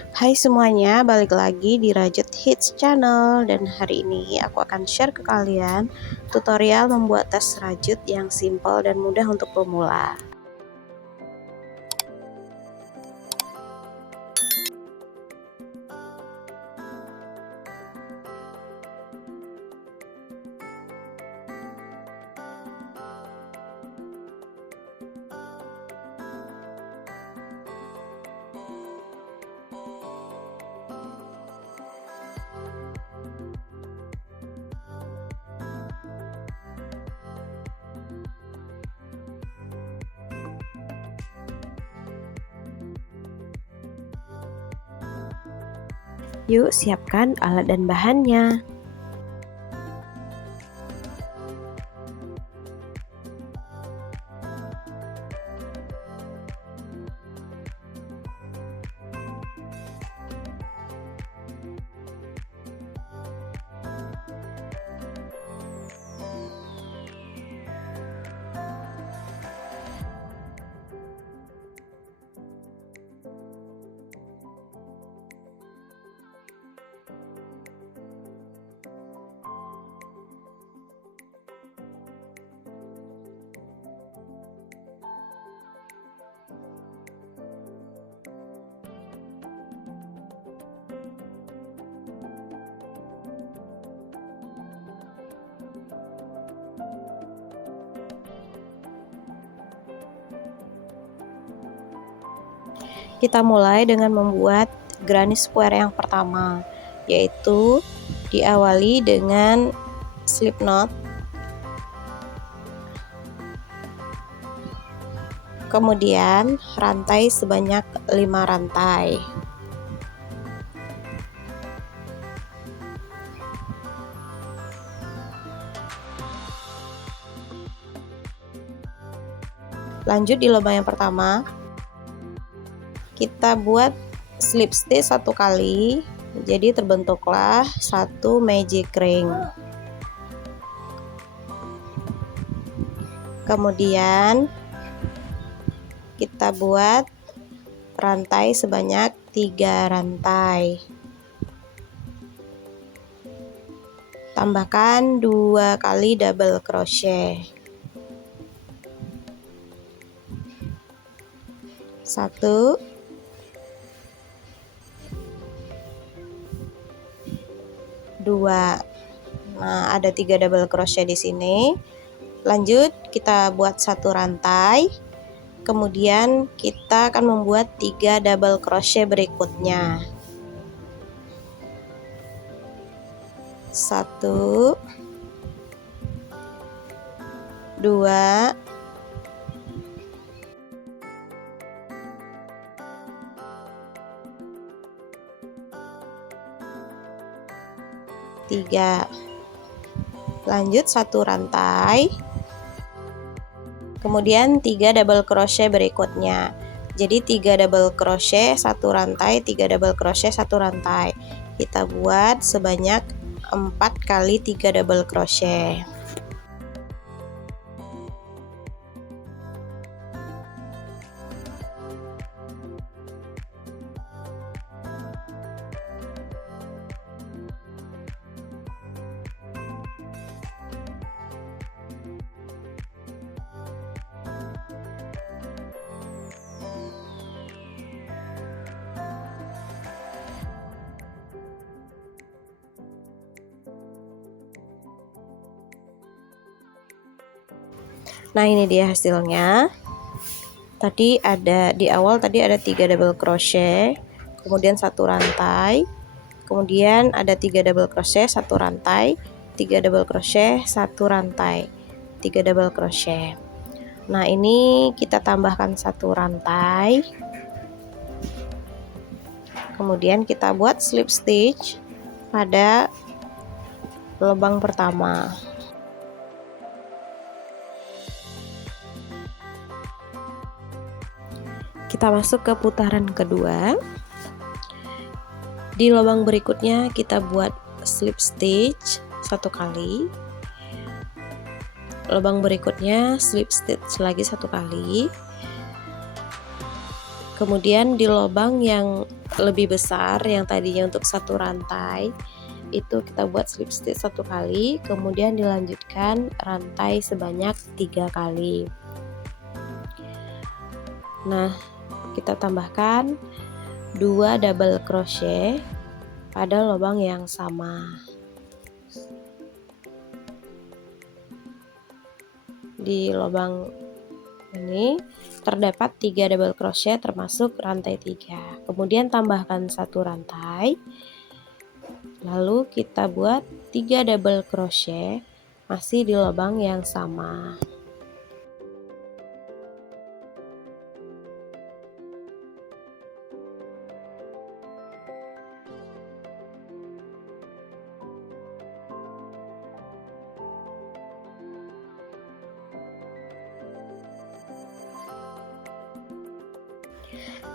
Hai semuanya, balik lagi di Rajut Hits Channel. Dan hari ini aku akan share ke kalian tutorial membuat tas rajut yang simple dan mudah untuk pemula. Yuk siapkan alat dan bahannya. Kita mulai dengan membuat granny square yang pertama, yaitu diawali dengan slip knot, kemudian rantai sebanyak 5 rantai. Lanjut di lubang yang pertama, kita buat slip stitch 1 kali, jadi terbentuklah 1 magic ring. Kemudian kita buat rantai sebanyak 3 rantai. Tambahkan 2 kali double crochet. 1, 2. Nah, ada 3 double crochet di sini. Lanjut kita buat 1 rantai. Kemudian kita akan membuat 3 double crochet berikutnya. 1, 2, 3. Lanjut 1 rantai, kemudian 3 double crochet berikutnya. Jadi 3 double crochet 1 rantai, 3 double crochet 1 rantai. Kita buat sebanyak 4 kali 3 double crochet. Nah, ini dia hasilnya. Tadi ada di awal tadi ada 3 double crochet, kemudian 1 rantai, kemudian ada 3 double crochet 1 rantai, 3 double crochet 1 rantai, 3 double crochet. Nah, ini kita tambahkan 1 rantai, kemudian kita buat slip stitch pada lubang pertama. Kita masuk ke putaran kedua. Di lubang berikutnya kita buat slip stitch 1 kali. Lubang berikutnya slip stitch lagi 1 kali. Kemudian di lubang yang lebih besar yang tadinya untuk satu rantai itu kita buat slip stitch 1 kali, kemudian dilanjutkan rantai sebanyak 3 kali. Nah, kita tambahkan 2 double crochet pada lubang yang sama. Di lubang ini terdapat 3 double crochet termasuk rantai 3. Kemudian tambahkan 1 rantai. Lalu kita buat 3 double crochet masih di lubang yang sama.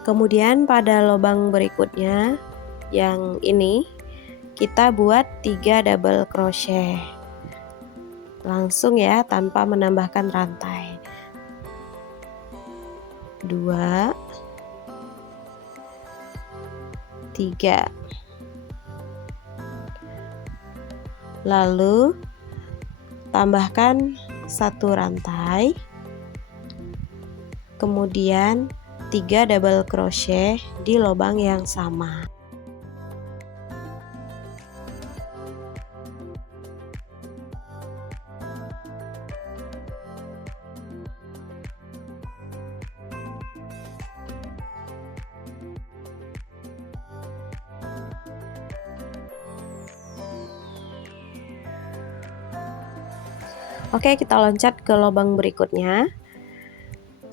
Kemudian pada lubang berikutnya yang ini kita buat 3 double crochet langsung ya, tanpa menambahkan rantai. 2 3. Lalu tambahkan 1 rantai, kemudian 3 double crochet di lubang yang sama. Oke, kita loncat ke lubang berikutnya.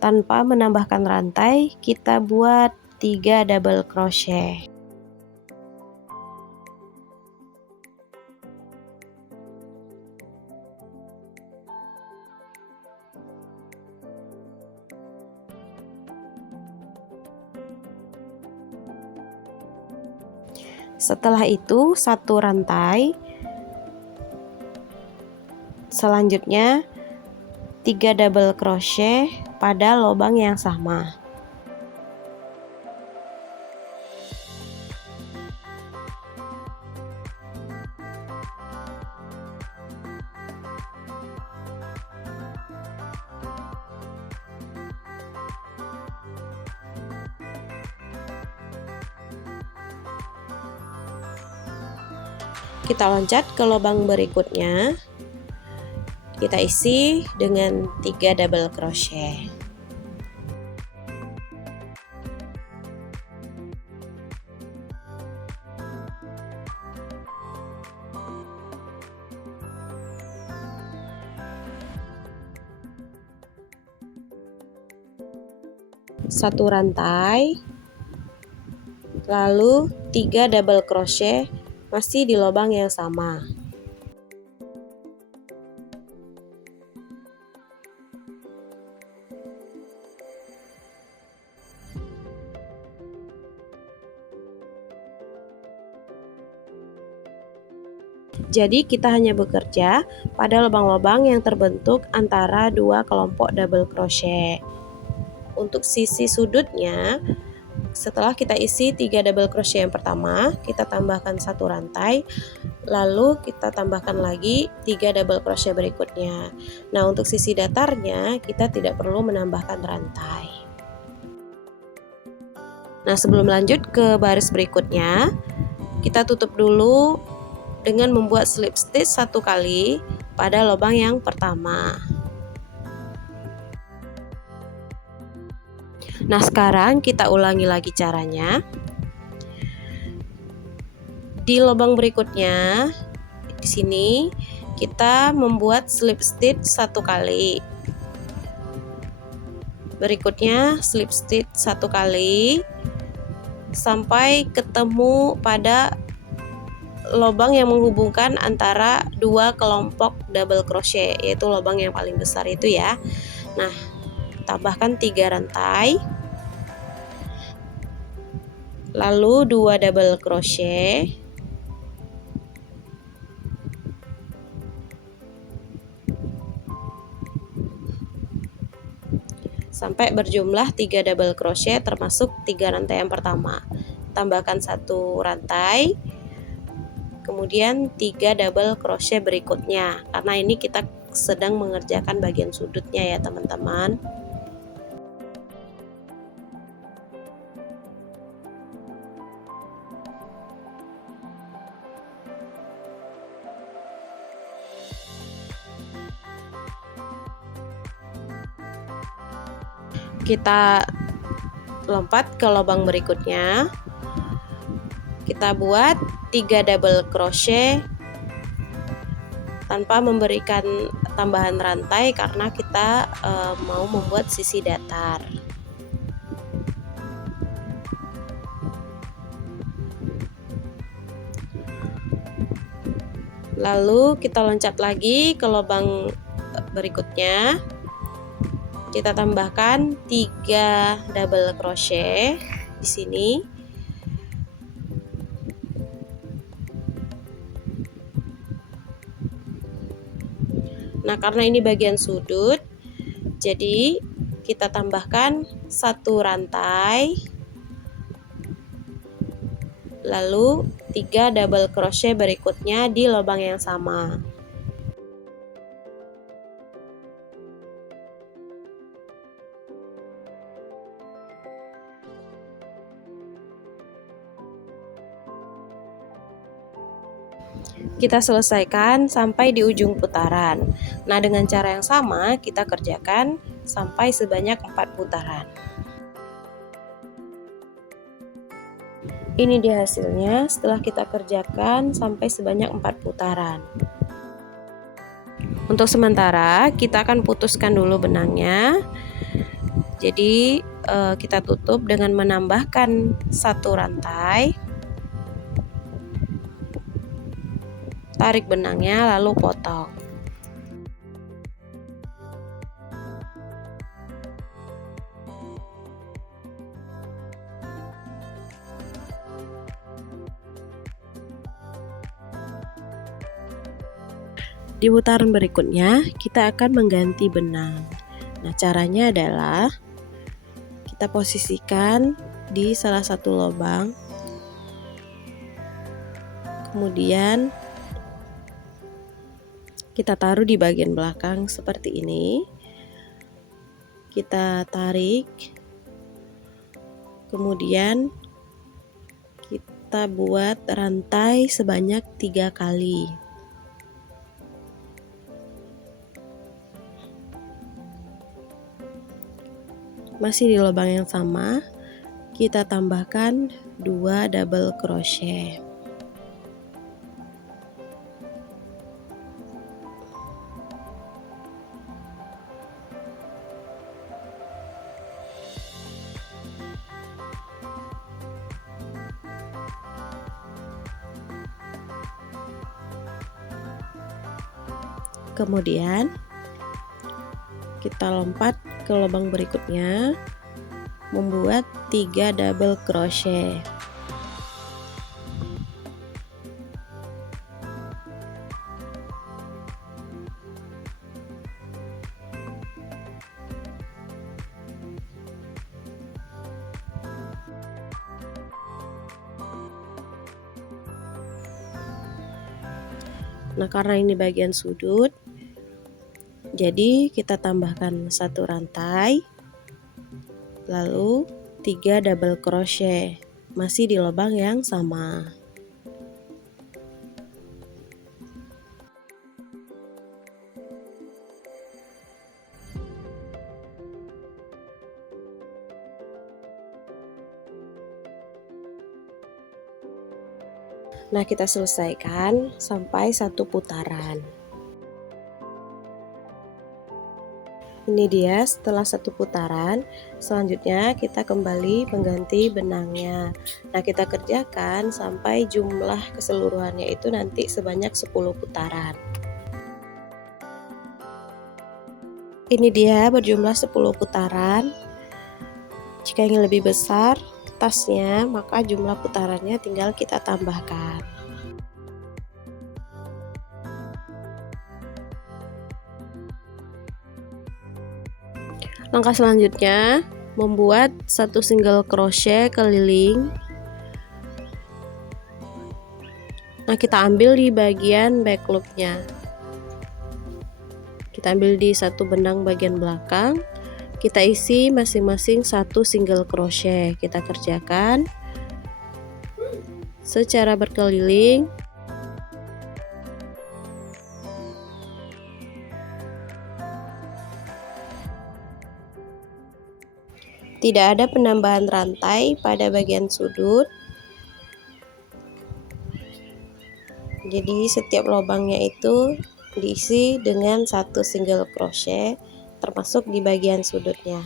Tanpa menambahkan rantai, kita buat 3 double crochet. Setelah itu 1 rantai. Selanjutnya 3 double crochet pada lubang yang sama. Kita loncat ke lubang berikutnya. Kita isi dengan 3 double crochet. Satu rantai, lalu 3 double crochet masih di lubang yang sama. Jadi kita hanya bekerja pada lubang-lubang yang terbentuk antara 2 kelompok double crochet. Untuk sisi sudutnya, setelah kita isi 3 double crochet yang pertama, kita tambahkan 1 rantai, lalu kita tambahkan lagi 3 double crochet berikutnya. Nah, untuk sisi datarnya kita tidak perlu menambahkan rantai. Nah, sebelum lanjut ke baris berikutnya, kita tutup dulu dengan membuat slip stitch 1 kali pada lubang yang pertama. Nah, sekarang kita ulangi lagi caranya. Di lubang berikutnya, di sini kita membuat slip stitch 1 kali. Berikutnya slip stitch 1 kali sampai ketemu pada lubang yang menghubungkan antara 2 kelompok double crochet, yaitu lubang yang paling besar itu ya. Nah, tambahkan 3 rantai, lalu 2 double crochet, sampai berjumlah 3 double crochet termasuk 3 rantai yang pertama. Tambahkan 1 rantai, kemudian 3 double crochet berikutnya, karena ini kita sedang mengerjakan bagian sudutnya ya teman-teman. Kita lompat ke lubang berikutnya, kita buat 3 double crochet tanpa memberikan tambahan rantai karena kita mau membuat sisi datar. Lalu kita loncat lagi ke lubang berikutnya, kita tambahkan 3 double crochet di sini. Nah, karena ini bagian sudut, jadi kita tambahkan 1 rantai, lalu 3 double crochet berikutnya di lubang yang sama. Kita selesaikan sampai di ujung putaran. Nah, dengan cara yang sama kita kerjakan sampai sebanyak 4 putaran. Ini dia hasilnya setelah kita kerjakan sampai sebanyak 4 putaran. Untuk sementara kita akan putuskan dulu benangnya. Jadi kita tutup dengan menambahkan 1 rantai, tarik benangnya lalu potong. Di putaran berikutnya kita akan mengganti benang. Nah, caranya adalah kita posisikan di salah satu lubang, kemudian kita taruh di bagian belakang seperti ini. Kita tarik, kemudian kita buat rantai sebanyak 3 kali. Masih di lubang yang sama, kita tambahkan 2 double crochet. Kemudian kita lompat ke lubang berikutnya, membuat 3 double crochet. Nah, karena ini bagian sudut, jadi kita tambahkan 1 rantai, lalu 3 double crochet, masih di lubang yang sama. Nah, kita selesaikan sampai 1 putaran. Ini dia setelah 1 putaran. Selanjutnya kita kembali mengganti benangnya. Nah, kita kerjakan sampai jumlah keseluruhannya itu nanti sebanyak 10 putaran. Ini dia berjumlah 10 putaran. Jika ingin lebih besar tasnya, maka jumlah putarannya tinggal kita tambahkan. Langkah selanjutnya membuat satu single crochet keliling. Nah, kita ambil di bagian back loopnya. Kita ambil di satu benang bagian belakang. Kita isi masing-masing satu single crochet. Kita kerjakan secara berkeliling. Tidak ada penambahan rantai pada bagian sudut. Jadi setiap lubangnya itu diisi dengan satu single crochet, termasuk di bagian sudutnya.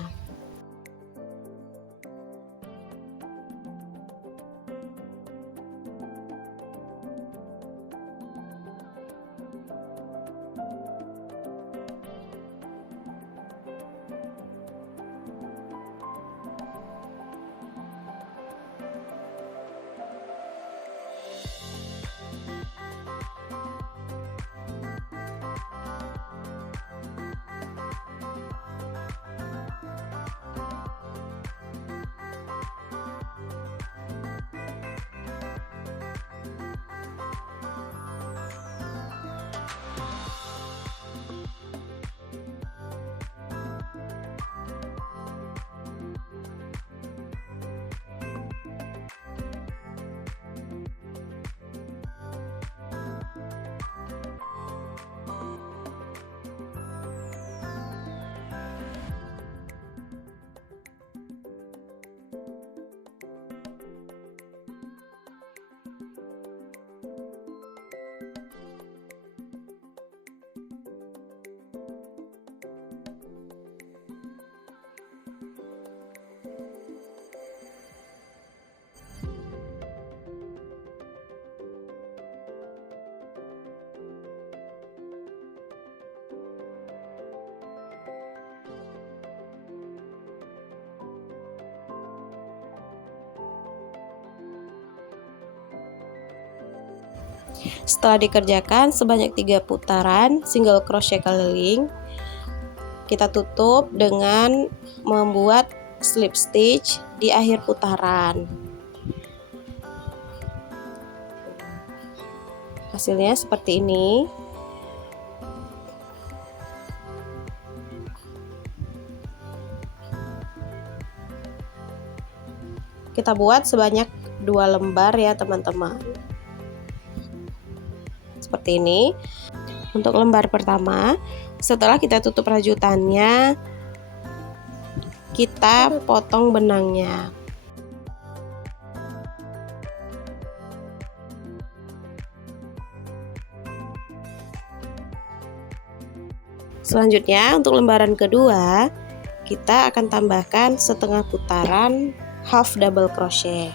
Setelah dikerjakan sebanyak 3 putaran single crochet keliling, kita tutup dengan membuat slip stitch di akhir putaran. Hasilnya seperti ini. Kita buat sebanyak 2 lembar ya teman-teman. Seperti ini. Untuk lembar pertama, setelah kita tutup rajutannya, kita potong benangnya. Selanjutnya untuk lembaran kedua, kita akan tambahkan setengah putaran half double crochet.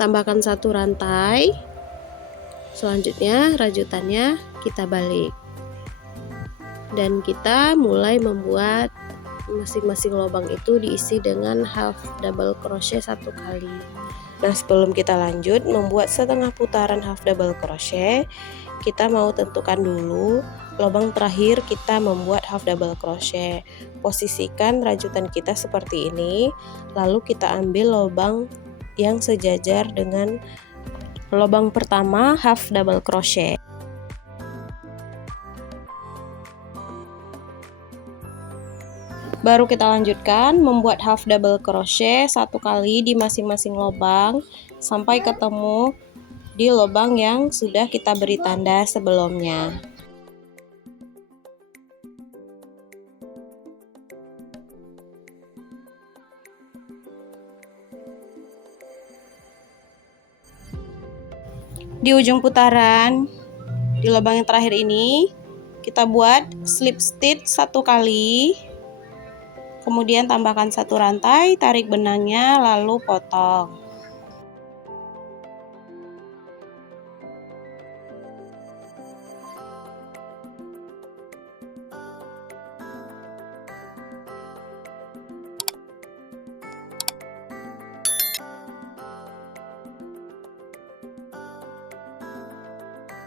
Tambahkan satu rantai. Selanjutnya rajutannya kita balik. Dan kita mulai membuat masing-masing lubang itu diisi dengan half double crochet satu kali. Nah, sebelum kita lanjut membuat setengah putaran half double crochet, kita mau tentukan dulu lubang terakhir kita membuat half double crochet. Posisikan rajutan kita seperti ini, lalu kita ambil lubang yang sejajar dengan lubang pertama half double crochet. Baru kita lanjutkan membuat half double crochet satu kali di masing-masing lubang sampai ketemu di lubang yang sudah kita beri tanda sebelumnya. Di ujung putaran Di lubang yang terakhir ini kita buat slip stitch 1 kali, kemudian tambahkan 1 rantai, tarik benangnya, lalu potong.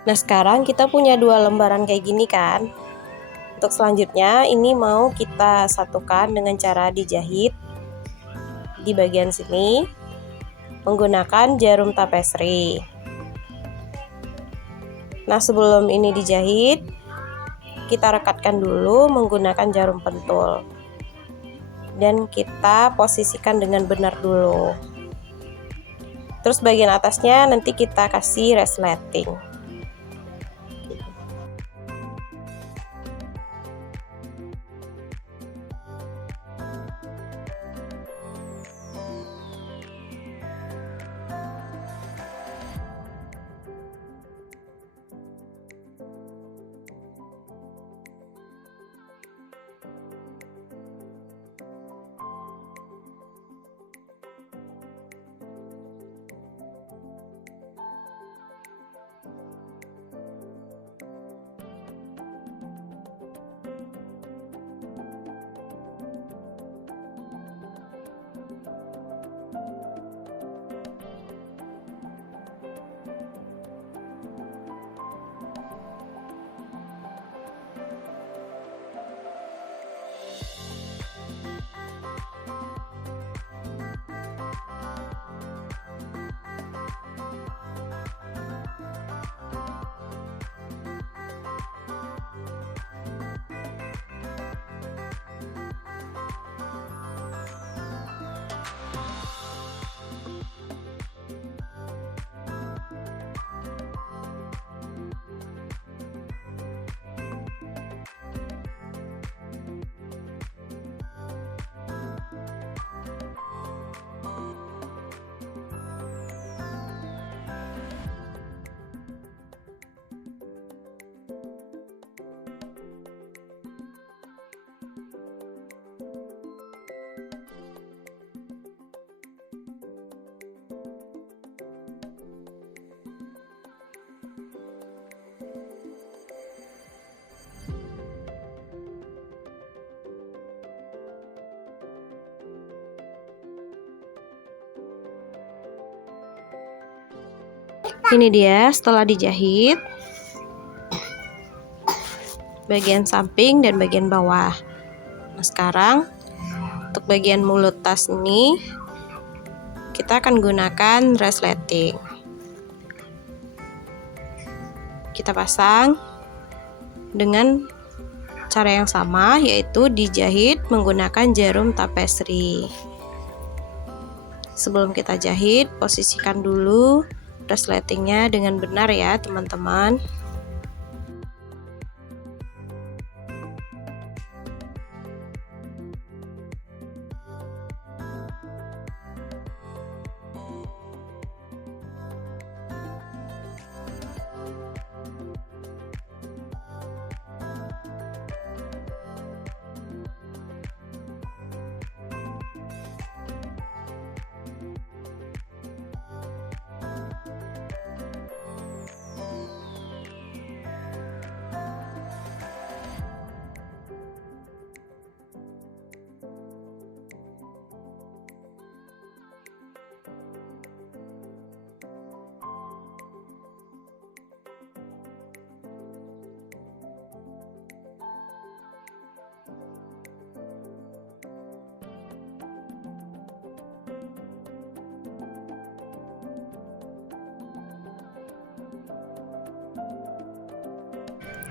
Nah, sekarang kita punya 2 lembaran kayak gini kan. Untuk selanjutnya ini mau kita satukan dengan cara dijahit di bagian sini menggunakan jarum tapestry. Nah, sebelum ini dijahit, kita rekatkan dulu menggunakan jarum pentul. Dan kita posisikan dengan benar dulu. Terus bagian atasnya nanti kita kasih resleting. Ini dia setelah dijahit bagian samping dan bagian bawah. Nah, sekarang untuk bagian mulut tas ini kita akan gunakan resleting. Kita pasang dengan cara yang sama, yaitu dijahit menggunakan jarum tapestry. Sebelum kita jahit, posisikan dulu resletingnya dengan benar ya teman-teman.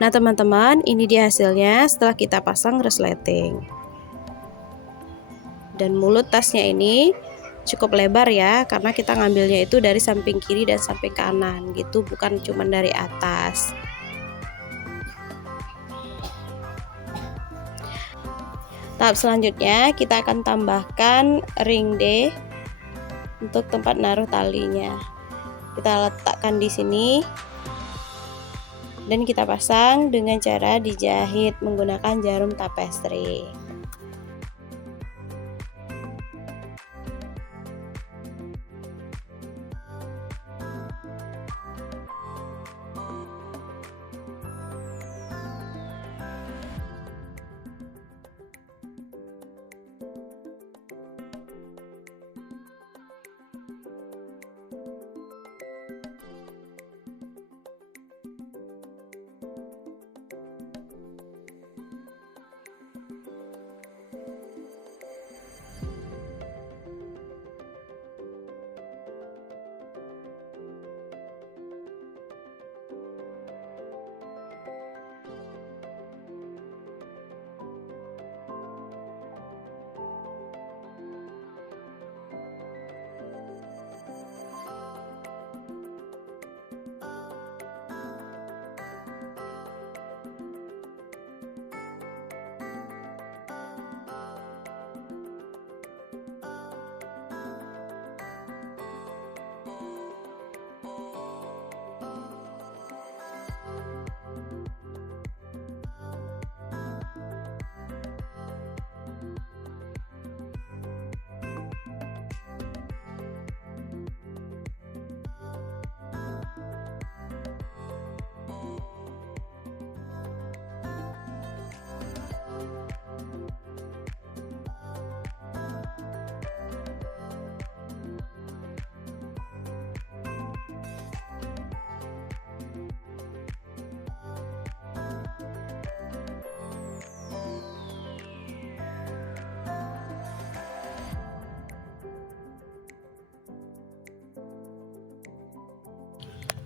Nah teman-teman, ini dia hasilnya setelah kita pasang resleting. Dan mulut tasnya ini cukup lebar ya, karena kita ngambilnya itu dari samping kiri dan samping kanan gitu, bukan cuma dari atas. Tahap selanjutnya kita akan tambahkan ring D untuk tempat naruh talinya. Kita letakkan di sini dan kita pasang dengan cara dijahit menggunakan jarum tapestri.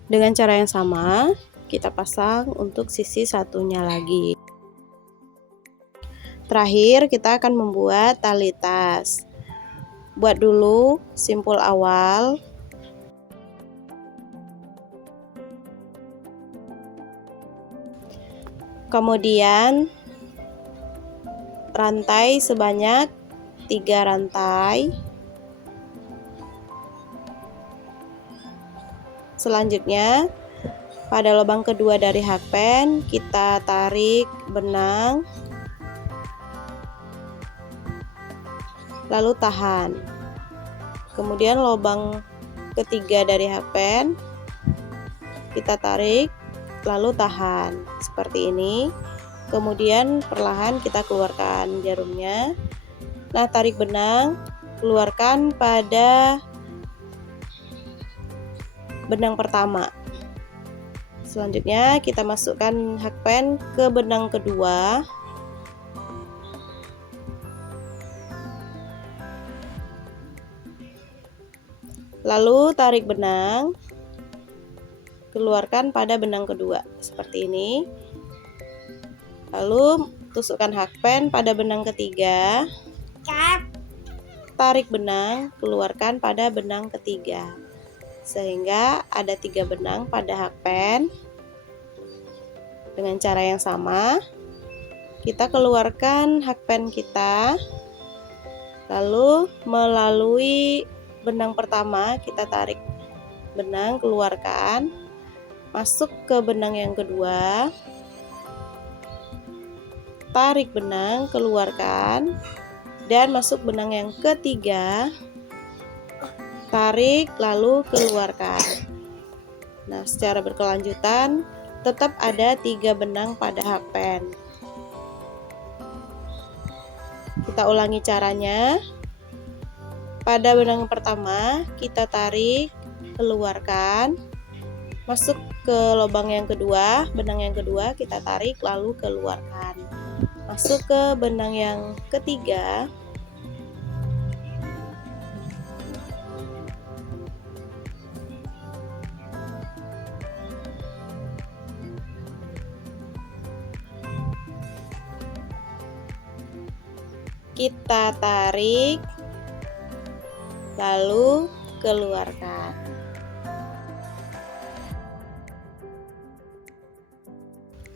Dengan cara yang sama, kita pasang untuk sisi satunya lagi. Terakhir, kita akan membuat tali tas. Buat dulu simpul awal. Kemudian rantai sebanyak 3 rantai. Selanjutnya, pada lubang kedua dari hakpen kita tarik benang, lalu tahan. Kemudian lubang ketiga dari hakpen kita tarik, lalu tahan seperti ini. Kemudian perlahan kita keluarkan jarumnya. Nah, tarik benang, keluarkan pada benang pertama. Selanjutnya kita masukkan hakpen ke benang kedua. Lalu tarik benang, keluarkan pada benang kedua seperti ini. Lalu tusukkan hakpen pada benang ketiga. Tarik benang, keluarkan pada benang ketiga. Sehingga ada 3 benang pada hakpen. Dengan cara yang sama, kita keluarkan hakpen kita, lalu melalui benang pertama kita tarik benang, keluarkan, masuk ke benang yang kedua, tarik benang, keluarkan, dan masuk benang yang ketiga, tarik lalu keluarkan. Nah, secara berkelanjutan tetap ada 3 benang pada hakpen. Kita ulangi caranya. Pada benang pertama kita tarik, keluarkan, masuk ke lubang yang kedua, benang yang kedua kita tarik lalu keluarkan, masuk ke benang yang ketiga, kita tarik lalu keluarkan.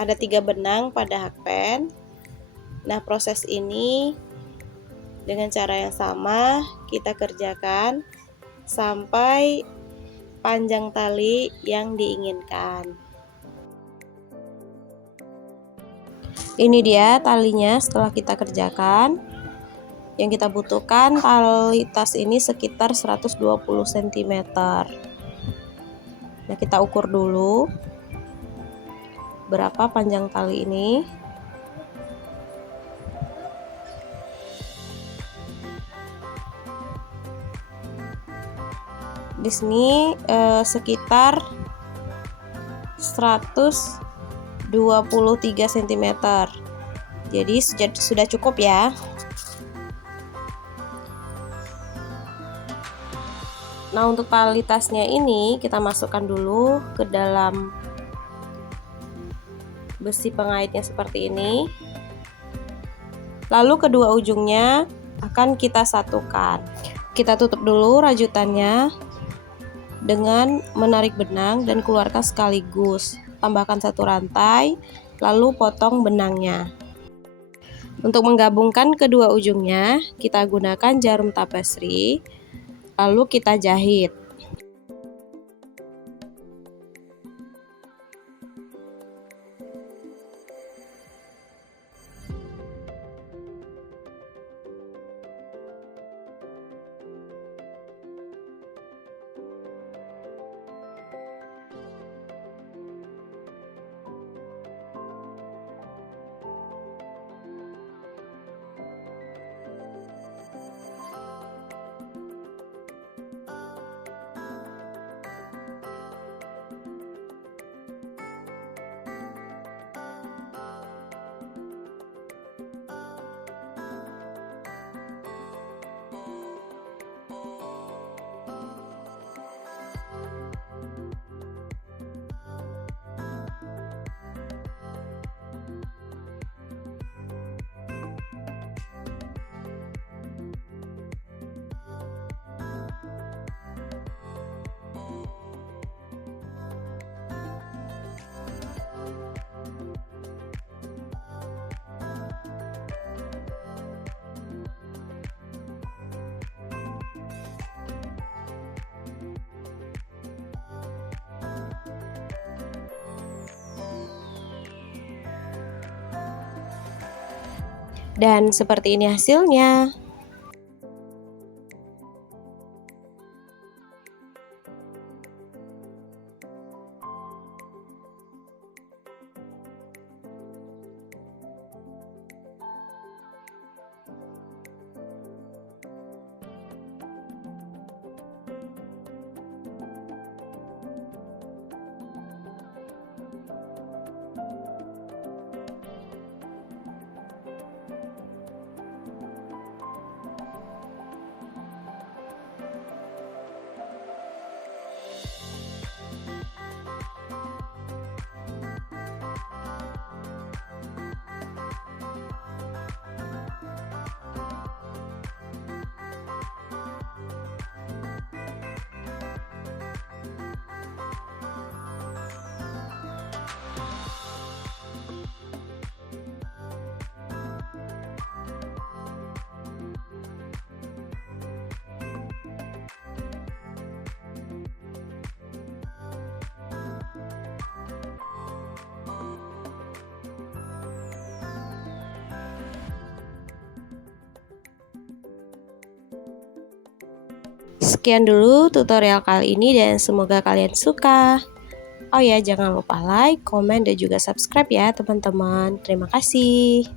Ada 3 benang pada hakpen. Nah, proses ini dengan cara yang sama kita kerjakan sampai panjang tali yang diinginkan. Ini dia talinya setelah kita kerjakan. Yang kita butuhkan tali tas ini sekitar 120 cm. Nah, kita ukur dulu berapa panjang tali ini. Di sini sekitar 123 cm. Jadi sudah cukup ya. Nah, untuk tali tasnya ini kita masukkan dulu ke dalam besi pengaitnya seperti ini. Lalu kedua ujungnya akan kita satukan. Kita tutup dulu rajutannya dengan menarik benang dan keluarkan sekaligus. Tambahkan satu rantai, lalu potong benangnya. Untuk menggabungkan kedua ujungnya, kita gunakan jarum tapestri, lalu kita jahit. Dan seperti ini hasilnya. Sekian dulu tutorial kali ini dan semoga kalian suka. Oh ya, jangan lupa like, komen, dan juga subscribe ya teman-teman. Terima kasih.